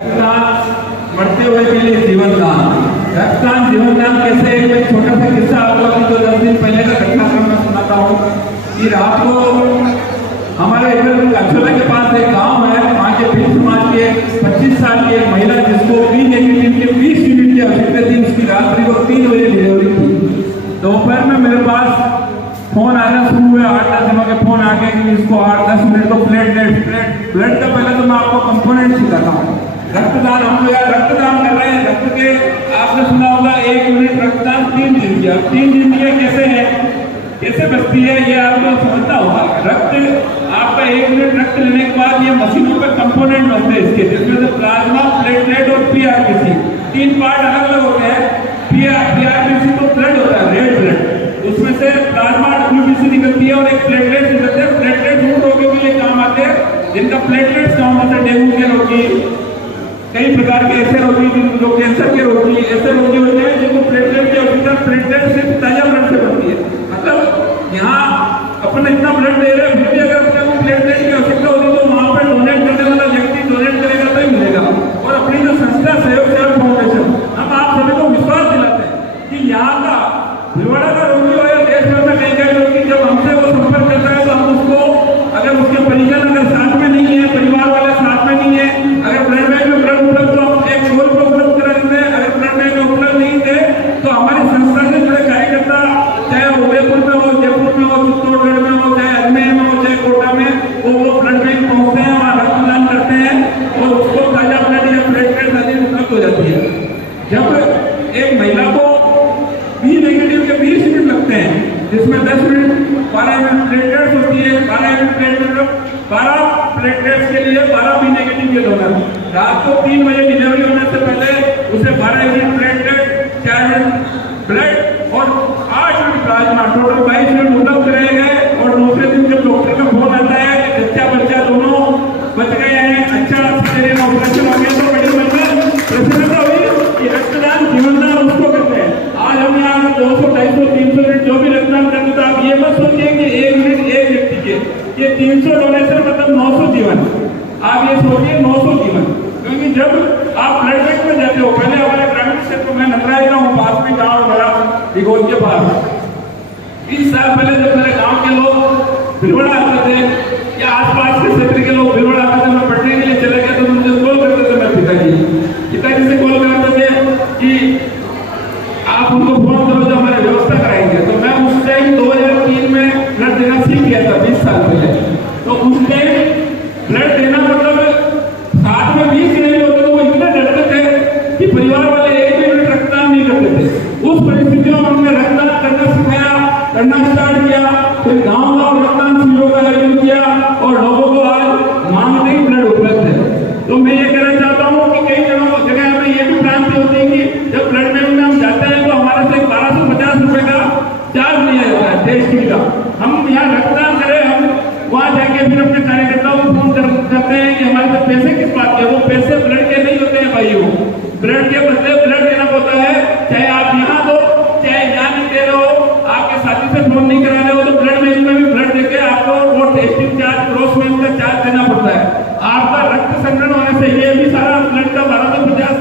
मरते हुए के लिए जीवनदान। रक्तदान जीवनदान कैसे, एक छोटा सा किस्सा आपको अभी जो 10 दिन पहले का घटनाक्रम में सुनाता हूँ कि रात को हमारे इधर अक्षरा के पास एक गांव है, वहाँ के भील समाज के 25 साल की एक महिला जिसको बी नेगेटिव के 20 यूनिट की आवश्यकता थी, उसकी रात्रि को 3 बजे डिलीवरी थी। दोपहर में मेरे पास फोन आना शुरू हुआ, 8-10 दिनों के फोन आ गए कि इसको 8-10 मिनट को ब्लड का पहले तो मैं आपको कंपोनेंट सिखाता हूँ। रक्तदान, हम लोग रक्तदान कर रहे हैं। रक्त के आपने सुना होगा 1 यूनिट रक्तदान 3 दिन किया। 3 दिन किया कैसे है, कैसे बचती है, ये आपको समझना होगा। रक्त आपका 1 यूनिट रक्त लेने के बाद ये मशीनों पे कंपोनेंट बनते हैं इसके, जिसमें से प्लाज्मा, प्लेटलेट और पीआरपीसी 3 पार्ट अलग अलग होते हैं। पीआरपीसी तो ब्लड होता है, रेड ब्लड, उसमें से प्लाज्मा डब्ल्यूबीसी निकलती है और एक प्लेटलेट निकलते हैं। प्लेटलेट उन रोगियों के लिए काम आते हैं जिनका प्लेटलेट्स कम होता है, डेंगू के रोगी, कई प्रकार के ऐसे रोगी जो कैंसर के रोगी, ऐसे रोगी होते हैं जिनको प्लेटलेट की आवश्यकता, प्लेटलेट सिर्फ ताजा ब्लड से बनती है। मतलब यहाँ अपन इतना ब्लड दे रहे हैं, फिर भी अगर अपने को प्लेटलेट की आवश्यकता होगी तो वहाँ पर डोनेट करने वाला व्यक्ति डोनेट करेगा तो ही मिलेगा। और अपनी जो संस्था सहयोग सेवा फाउंडेशन, हम आप सभी को विश्वास दिलाते हैं कि यहाँ का भिलवाड़ा का रोगी हो या देश भर में कई रोगी, जब हमसे वो संपर्क करता है तो हम उसको, अगर उसके परिजन अगर साथ में नहीं है, परिवार वाले साथ में नहीं है, अगर ब्लड बैंक में ब्लड उपलब्ध तो हम एक शोर पर उपलब्ध करा देते हैं। अगर ब्लड बैंक में उपलब्ध नहीं थे तो हमारी संस्था से जुड़े कार्यकर्ता, चाहे उदयपुर में हो, जयपुर में हो, चित्तौड़गढ़ में हो, चाहे अजमेर में हो, चाहे कोटा में, वो ब्लड बैंक पहुंचते हैं, वहाँ रक्तदान करते हैं और उसको ताजा ब्लड या प्लेटलेट आदि उपलब्ध हो जाती है। जब एक महिला को बी नेगेटिव के 20 यूनिट लगते हैं, जिसमें 10 मिनट 12 यूनिट प्लेटलेट्स होती है, 12 यूनिट प्लेटलेट, 12 प्लेटलेट्स के लिए 12 बी नेगेटिव के डोनर। रात को 3 बजे डिलीवरी होने से पहले उसे 12 यूनिट प्लेटलेट, 4 यूनिट ब्लड और 8 यूनिट प्लाज्मा, टोटल 22 यूनिट उपलब्ध कराए गए। और दूसरे दिन जब डॉक्टर का फोन आता है कि बच्चा बच्चा दोनों बच गए हैं, अच्छा सिजेरियन ऑपरेशन हो गया, तो बड़ी मन प्रसन्नता हुई कि रक्तदान जीवनदान उसको करते हैं। आज हम यहाँ 200, 250, 300 यूनिट जो भी रक्तदान करते हैं, तो आप ये मत सोचिए कि 1 यूनिट एक व्यक्ति के, ये 300 डोनेशन मतलब 900 जीवन। आप ये सोचिए 900 जीवन, क्योंकि जब आप ब्लड बैंक में जाते हो, पहले हमारे ग्रामीण क्षेत्र में नटराज गाँव पास में गाँव बड़ा दिगोल के पास, 20 साल पहले जब मेरे गाँव के लोग भिलवाड़ा आते थे या आसपास के क्षेत्र के लोग भिलवाड़ा आते थे, मैं पढ़ने के लिए चले गया तो मुझे कॉल करते थे, मैं पिताजी से कॉल करते थे कि आप उनको फोन करो जो हमारी व्यवस्था कराएंगे। तो मैं उस टाइम 2003 में ब्लड देना सीख गया था, 20 साल पहले। तो उस टाइम ब्लड देना मतलब साथ में 20 नहीं होते तो वो इतने डरते थे कि परिवार वाले 1 यूनिट रक्तदान नहीं करते थे। उस परिस्थितियों में हमने रक्तदान करना सिखाया, करना स्टार्ट किया, फिर गाँव रक्तदान शिविरों का आयोजन किया और लोगों को आज मांग नहीं ब्लड उपलब्ध है। तो मैं ये कहना चाहता हूँ कि कई जगह हमें ये भी भ्रांति होती है कि जब ब्लड बैंक में हम जाते हैं तो हमारे से 1250 रुपए का चार्ज लिया जाता है टेस्ट का। हम यहाँ रक्तदान करें, हम वहाँ जाके फिर अपने कार्यकर्ताओं को फोन करते हैं कि हमारे पास पैसे किस बात के, वो पैसे ब्लड के नहीं होते हैं भाइयों, ब्लड के बदले ब्लड देना होता है। चाहे आप यहाँ दो, चाहे यहाँ नहीं दे रहे हो, आपके साथी से फोन नहीं करा रहे हो, तो ब्लड बैंक में भी ब्लड देके आपको वो टेस्टिंग चार्ज, क्रॉस मैच का चार्ज देना पड़ता है। आपका रक्त संग्रहण होने से ये भी सारा ब्लड का 1250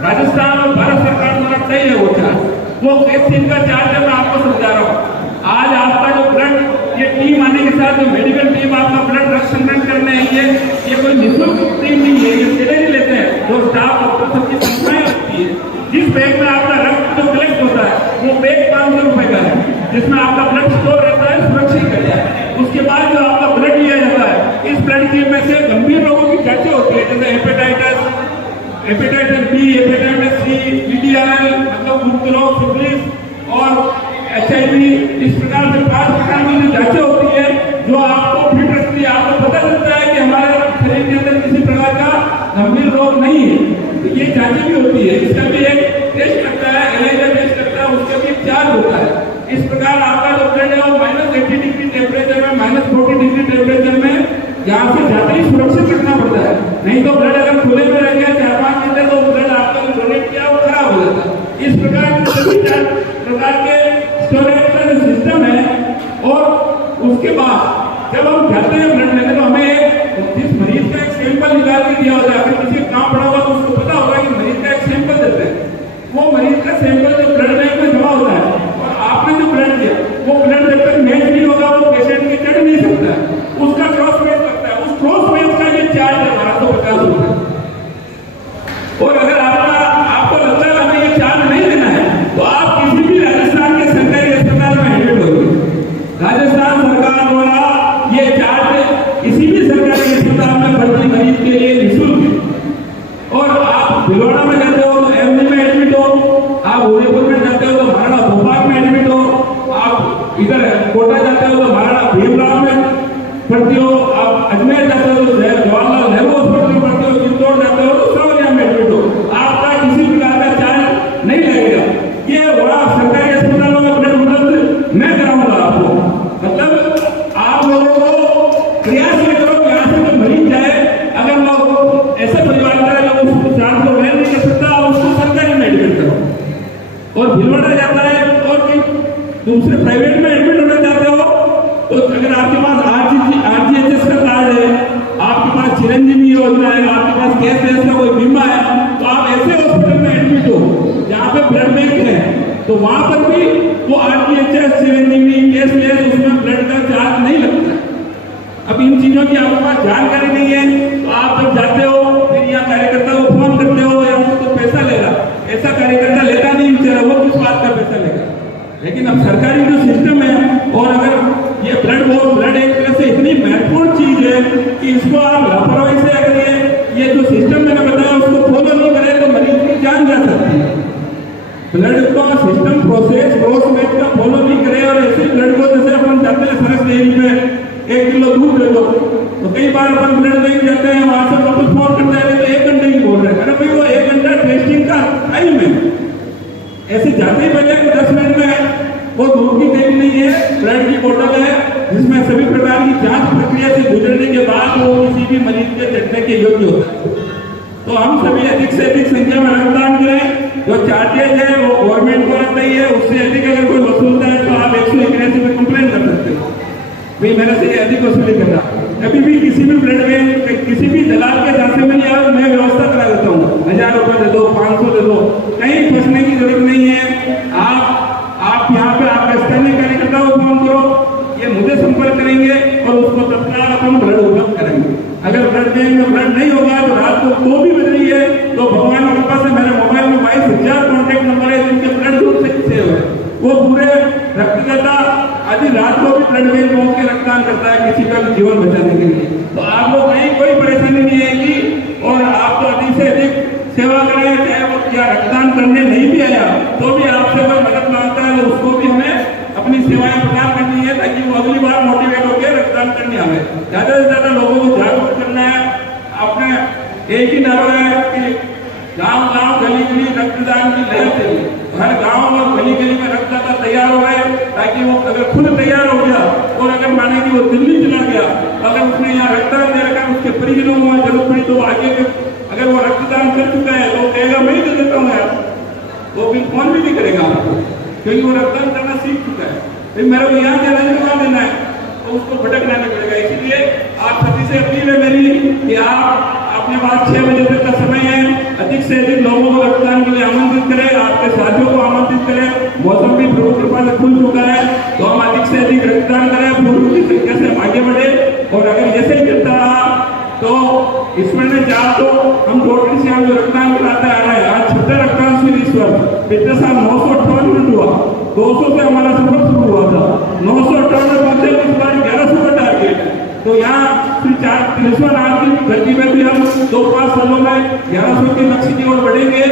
राजस्थान और भारत सरकार द्वारा तय है वो चार्ज, वो किस चीज का चार्ज है मैं आपको समझा रहा हूँ। आज आपका जो ब्लड, ये टीम आने के साथ जो मेडिकल टीम आपका ब्लड रक्त संग्रहण करने आई है, ये कोई निःशुल्क टीम नहीं है, ये अकेले नहीं लेते हैं, जो स्टाफ डॉक्टर सबकी संख्याएं लगती है। जिस बैग में आपका रक्त जो कलेक्ट होता है वो बैग 500 रुपए का है, जिसमें आपका ब्लड स्टोर रहता है, सुरक्षित रहता है। उसके बाद जो आपका ब्लड लिया जाता है, इस ब्लड टीम में से गंभीर रोगों की जांचें होती है, जैसे हेपेटाइटिस बी, हेपेटाइटिस सी, ईडीआरएल मतलब मुक्त रोग, सिफिलिस और HIV, इस प्रकार से 5 प्रकार की जो जांचें होती है जो आपको फिट रखती है। आपको पता चलता है कि हमारे शरीर के अंदर किसी प्रकार का गंभीर रोग नहीं है, तो ये जांचें भी होती है। इसका भी एक टेस्ट करता है, एलेजा टेस्ट करता है, उसका भी चार्ज होता है। इस प्रकार आपका जो ब्लड है वो -80 डिग्री टेम्परेचर में, -40 डिग्री टेम्परेचर में यहाँ से जाते ही सुरक्षित रखना पड़ता है। नहीं तो ब्लड अगर खुले में रह गया 4-5 घंटे तो ब्लड आपका जो डोनेट किया वो खराब हो जाता है। इस प्रकार के स्टोरेज का जो सिस्टम है। और उसके बाद जब हम जाते हैं ब्लड लेने तो हमें जिस मरीज का एक सैंपल निकाल के दिया होता है, अगर किसी काम पड़ा हुआ तो उदयपुर में जाते हो तो महाराणा भोपाल में एडमिट हो, आप इधर कोटा जाते हो तो महाराणा भीमराव में भर्ती हो, आप अजमेर जाते हो तो जवाहरलाल नेहरू हॉस्पिटल में भर्ती हो, चित्तौड़ जाते हो तो सावरिया में एडमिट हो, आपका किसी प्रकार का चार्ज नहीं लगेगा। ये बड़ा सरकारी अस्पतालों में ब्लड उपलब्ध मैं कराऊंगा आपको। मतलब आप लोगों को प्रयास ये करो कि यहाँ से जो मरीज जाए, अगर लोग ऐसे परिवार का लोग उसको चार्ज को वहन नहीं कर सकता, उसको सरकारी में एडमिट करो। और भिलवाड़ा जाता है और दूसरे प्राइवेट में एडमिट होना चाहते हो तो अगर आपके पास RGHS का कार्ड है, आपके पास चिरंजीवी योजना है, आपके पास कैशलेस का कोई बीमा है, तो आप ऐसे हॉस्पिटल में एडमिट हो जहाँ पे ब्लड बैंक है, तो वहां पर भी वो RGHS, चिरंजीवी, कैशलेस, उसमें ब्लड का चार्ज नहीं लगता। अब इन चीजों की आपके पास जानकारी नहीं है तो आप जब जाते हो फिर यहाँ कार्यकर्ता को फोन करते हो या तो पैसा लेगा, ऐसा कार्यकर्ता लेता नहीं बेचारा, वो किस बात का पैसा लेगा। लेकिन अब सरकारी जो सिस्टम है, और अगर ये ब्लड एक तरह से इतनी महत्वपूर्ण चीज है कि इसको आप लापरवाही से अगर ये जो सिस्टम मैंने बताया उसको फॉलो नहीं करे तो मरीज की जान जा सकती है। ब्लड का सिस्टम प्रोसेस का फॉलो नहीं करे और ऐसे ब्लड को जैसे अपन जाते हैं सरस डेयरी में 1 किलो दूध दे दो, तो कई बार अपन ब्लड बैंक जाते हैं, वहां से वापस फोन करते हैं तो 1 घंटे की बोल रहे हैं। अरे भाई वो 1 घंटा टेस्टिंग का टाइम है, ऐसे जाते ही पहले 10 मिनट में वो दूध की थैली नहीं है, ब्लड की बोतल है जिसमें सभी प्रकार की जांच प्रक्रिया से गुजरने के बाद वो किसी भी मरीज के चटने के योग्य होता है। तो हम सभी अधिक से अधिक संख्या में रक्तदान करें। जो चार्जेज है वो गवर्नमेंट को लगता ही है, उससे अधिक अगर कोई वसूलता है तो आप 181 में कंप्लेन कर सकते हो, भाई मेरे से ये अधिक वसूली कर रहा। कभी भी किसी भी ब्लड बैंक किसी भी दलाल के साथ में नहीं आओ, मैं व्यवस्था करा देता हूँ, 1000 रुपए दे दो, 500 दे दो, कहीं फंसने की जरूरत नहीं है। आप यहाँ पे आपका स्थानीय कार्यकर्ता को फोन करो, ये मुझे संपर्क करेंगे और उसको तत्काल अपन ब्लड उपलब्ध करेंगे। अगर ब्लड बैंक में ब्लड नहीं होगा तो रात को 2 भी बज रही है तो भगवान की कृपा से मेरे मोबाइल में 22,000 कॉन्टेक्ट नंबर है जिनके ब्लड ग्रुप से हुए, वो पूरे रक्तदाता आधी रात को भी ब्लड बैंक पहुंच के रक्तदान करता है किसी का भी जीवन बचाने के लिए। तो आप लोग कहीं कोई परेशानी नहीं आएगी और आप तो अधिक से अधिक सेवा करें, चाहे वो क्या रक्तदान करने नहीं भी आया तो भी आपसे कोई मदद मांगता है तो उसको भी हमें अपनी सेवाएं प्रदान करनी है ताकि वो अगली बार मोटिवेट होकर रक्तदान करने आवे। ज्यादा से ज्यादा लोगों को जागरूक करना है। आपने एक ही नारा है कि गांव-गांव गली-गली रक्तदान की लहर चली, हर गांव और गली-गली में रक्तदाता तैयार हो रहे ताकि वो अगर खुद तैयार हो गया और अगर माने कि वो दिल्ली चला गया, अगर उसने यहाँ रक्तदान दे रखा, उसके परिजनों को जरूरत पड़ी तो आगे अगर वो रक्तदान कर चुका है तो कहेगा मैं ही दे देता हूँ यार, वो फिर फोन भी नहीं करेगा आपको क्योंकि वो रक्तदान करना सीख चुका है। फिर मेरे को यहाँ देना है तो उसको भटकना नहीं पड़ेगा। इसीलिए आप सभी से अपील है मेरी कि आप अपने पास 6 बजे तक का समय है, अधिक से अधिक लोगों को रक्तदान के लिए आमंत्रित करें, आपके साथियों को आमंत्रित करें। मौसम भी प्रभु कृपा से खुल चुका है तो हम अधिक से अधिक रक्तदान करें, पूर्व की संख्या से हम आगे बढ़े। और अगर जैसे ही चलता रहा तो इस महीने 4 तो हम टोटल से हम जो रक्तदान कराते आ रहे हैं, आज 6 रक्तदान शिविर इस वर्ष, पिछले साल 958 यूनिट हुआ, 200 से हमारा सफर शुरू हुआ था, 958 में पहुंचे, इस बार 1100 का टारगेट है। तो यहाँ फिर 4 आज की धरती में भी हम 2-5 सालों में 1100 के लक्ष्य की ओर बढ़ेंगे।